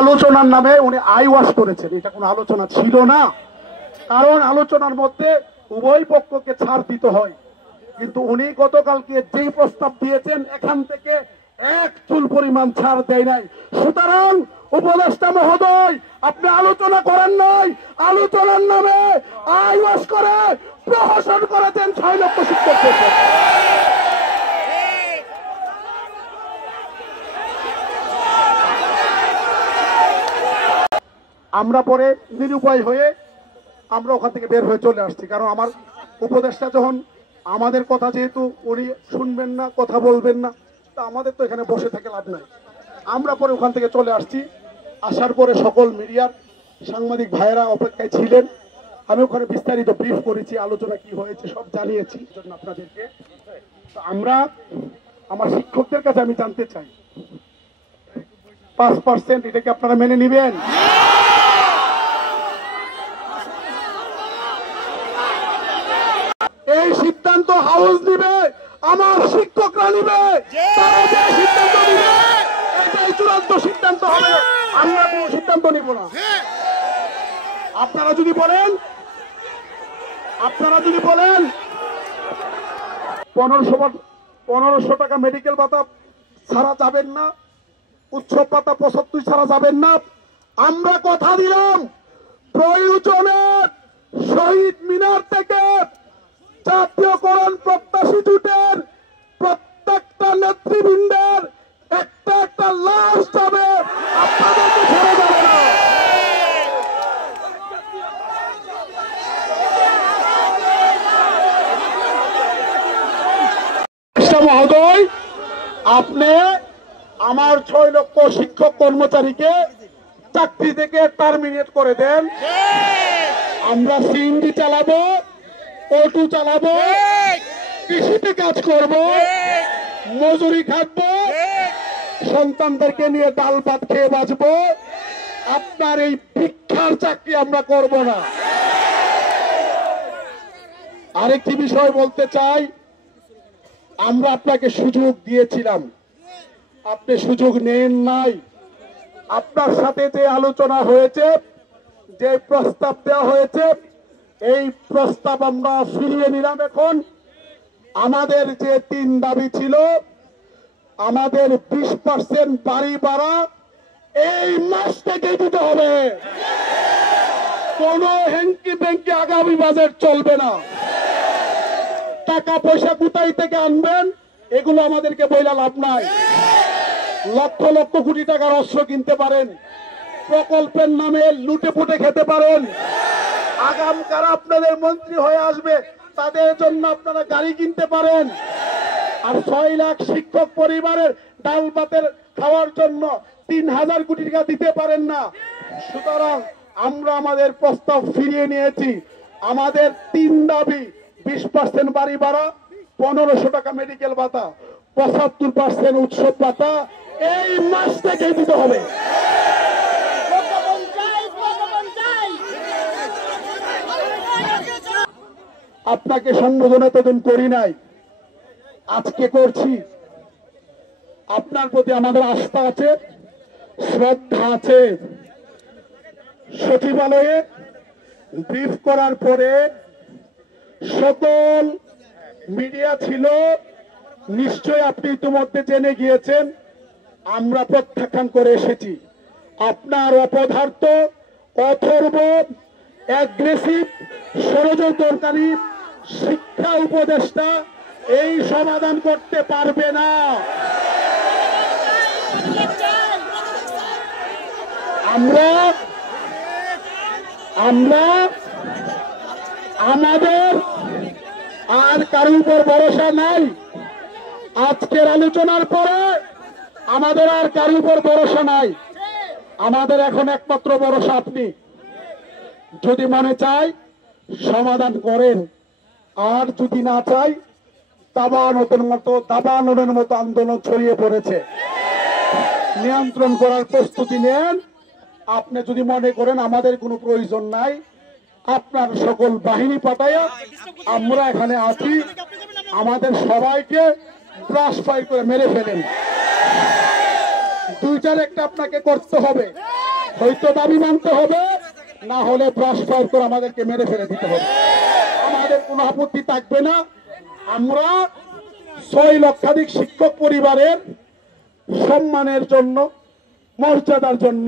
আলোচনার নামে উনি আই ওয়াশ করেছেন, এটা কোনো আলোচনা ছিল না। কারণ আলোচনার মধ্যে উভয় পক্ষকে ছাড় দিতে হয়, কিন্তু উনি গতকালকে যেই প্রস্তাব দিয়েছেন এখান থেকে এক চুল পরিমাণ ছাড় দেয় নাই। সুতরাং উপদেষ্টা মহোদয়, আপনি আলোচনা করেন নাই, আলোচনার নামে আই ওয়াশ করে প্রহসন করেছেন 6 লক্ষ শিক্ষকদের। আমরা পরে নিরুপায় হয়ে আমরা ওখান থেকে বের হয়ে চলে আসছি। কারণ আমার উপদেষ্টা যখন আমাদের কথা, যেহেতু উনি শুনবেন না, কথা বলবেন না, তা আমাদের তো এখানে বসে থেকে লাভ নাই। আমরা পরে ওখান থেকে চলে আসছি। আসার পরে সকল মিডিয়ার সাংবাদিক ভাইয়েরা অপেক্ষায় ছিলেন। আমি ওখানে বিস্তারিত ব্রিফ করেছি, আলোচনা কি হয়েছে সব জানিয়েছি জন্য আপনাদেরকে। তো আমরা আমার শিক্ষকদের কাছে আমি জানতে চাই, 5% এটা কি আপনারা মেনে নেবেন? এই সিদ্ধান্ত হাউস নিবে, আমার শিক্ষকরা নিবে, তারা যে সিদ্ধান্ত নিবে এটাই চূড়ান্ত সিদ্ধান্ত হবে। আমরা কোনো সিদ্ধান্ত নিব না। আপনারা যদি বলেন 1500 টাকা মেডিকেল ভাতা ছাড়া যাবেন না, উৎসব ভাতা 75 ছাড়া যাবেন না, আমরা কথা দিলাম প্রয়োজনে শহীদ মিনার থেকে জাতীয়করণ প্রত্যাশী জোটের প্রত্যেকটা নেতৃবৃন্দের একটা লাশ যাবে, আপনাদেরকে ছেড়ে যাবে না। মহোদয়, আপনি আমার 6 লক্ষ শিক্ষক কর্মচারীকে চাকরি থেকে টার্মিনেট করে দেন। আমরা সিএনজি চালাবো, অটো চালাবো, কৃষিতে কাজ করব, মজুরি খাটবো, সন্তানদেরকে নিয়ে ডাল ভাত খেয়ে বাঁচবো। আপনার এই ভিক্ষার চাকরি আমরা করব না। আরেকটি বিষয় বলতে চাই, আমরা আপনাকে সুযোগ দিয়েছিলাম, আপনি সুযোগ নেন নাই। আপনার সাথে যে আলোচনা হয়েছে, যে প্রস্তাব দেওয়া হয়েছে, এই প্রস্তাব আমরা ফিরিয়ে নিলাম। এখন আমাদের যে 3 দাবি ছিল, আমাদের 20% বাড়ি ভাড়া এই মাস থেকে দিতে হবে। কোন হেঙ্কি বেঙ্কি আগামী বাজেট চলবে না। টাকা পয়সা কোথায় থেকে আনবেন এগুলো আমাদেরকে বইলা লাভ নাই। লক্ষ লক্ষ কোটি টাকার অস্ত্র কিনতে পারেন, প্রকল্পের নামে লুটে পুটে খেতে পারেন। আগামকার আপনাদের মন্ত্রী হয়ে আসবে, তাদের জন্য আপনারা গাড়ি কিনতে পারেন। আর 6 লাখ শিক্ষক পরিবারের ডাল ভাতের খাওয়ার জন্য 3000 কোটি টাকা দিতে পারেন না। সুতরাং আমরা আমাদের প্রস্তাব ফিরিয়ে নিয়েছি। আমাদের 3 দাবি, 20% বাড়ি ভাড়া, 1500 টাকা মেডিকেল ভাতা, 75% উৎসব ভাতা এই মাস থেকে দিতে হবে। আপনাকে সম্বোধন এতদিন করি নাই, আজকে করছি। আপনার প্রতি আমাদের আস্থা আছে, শ্রদ্ধা আছে। সচিবালয়ে ব্রিফ করার পরে সকল মিডিয়া ছিল, নিশ্চয় আপনি ইতিমধ্যে জেনে গিয়েছেন। আমরা প্রত্যাখ্যান করে এসেছি। আপনার অপদার্থ, অথর্ব, অ্যাগ্রেসিভ, ষড়যন্ত্রকারী শিক্ষা উপদেষ্টা এই সমাধান করতে পারবে না। আমরা আমাদের আর কারোর উপর ভরসা নাই। আজকের আলোচনার পরে আমাদের আর কারোর উপর ভরসা নাই। আমাদের এখন একমাত্র ভরসা আপনি। যদি মনে চায় সমাধান করেন, আর যদি না চাই দাবানলের মতো আন্দোলন ছড়িয়ে পড়েছে, নিয়ন্ত্রণ করার প্রস্তুতি নেন। আপনি যদি মনে করেন আমাদের কোনো প্রয়োজন নাই, আপনার সকল বাহিনী পাঠাইয়া আমরা এখানে আছি, আমাদের সবাইকে ব্রাশ ফায়ার করে মেরে ফেলেন। 2টার একটা আপনাকে করতে হবে। হয়তো দাবি মানতে হবে, না হলে ব্রাশ ফায়ার করে আমাদেরকে মেরে ফেলে দিতে হবে। আমাদের কোনো আপত্তি থাকবে না। আমরা 6 লক্ষাধিক শিক্ষক পরিবারের সম্মানের জন্য, মর্যাদার জন্য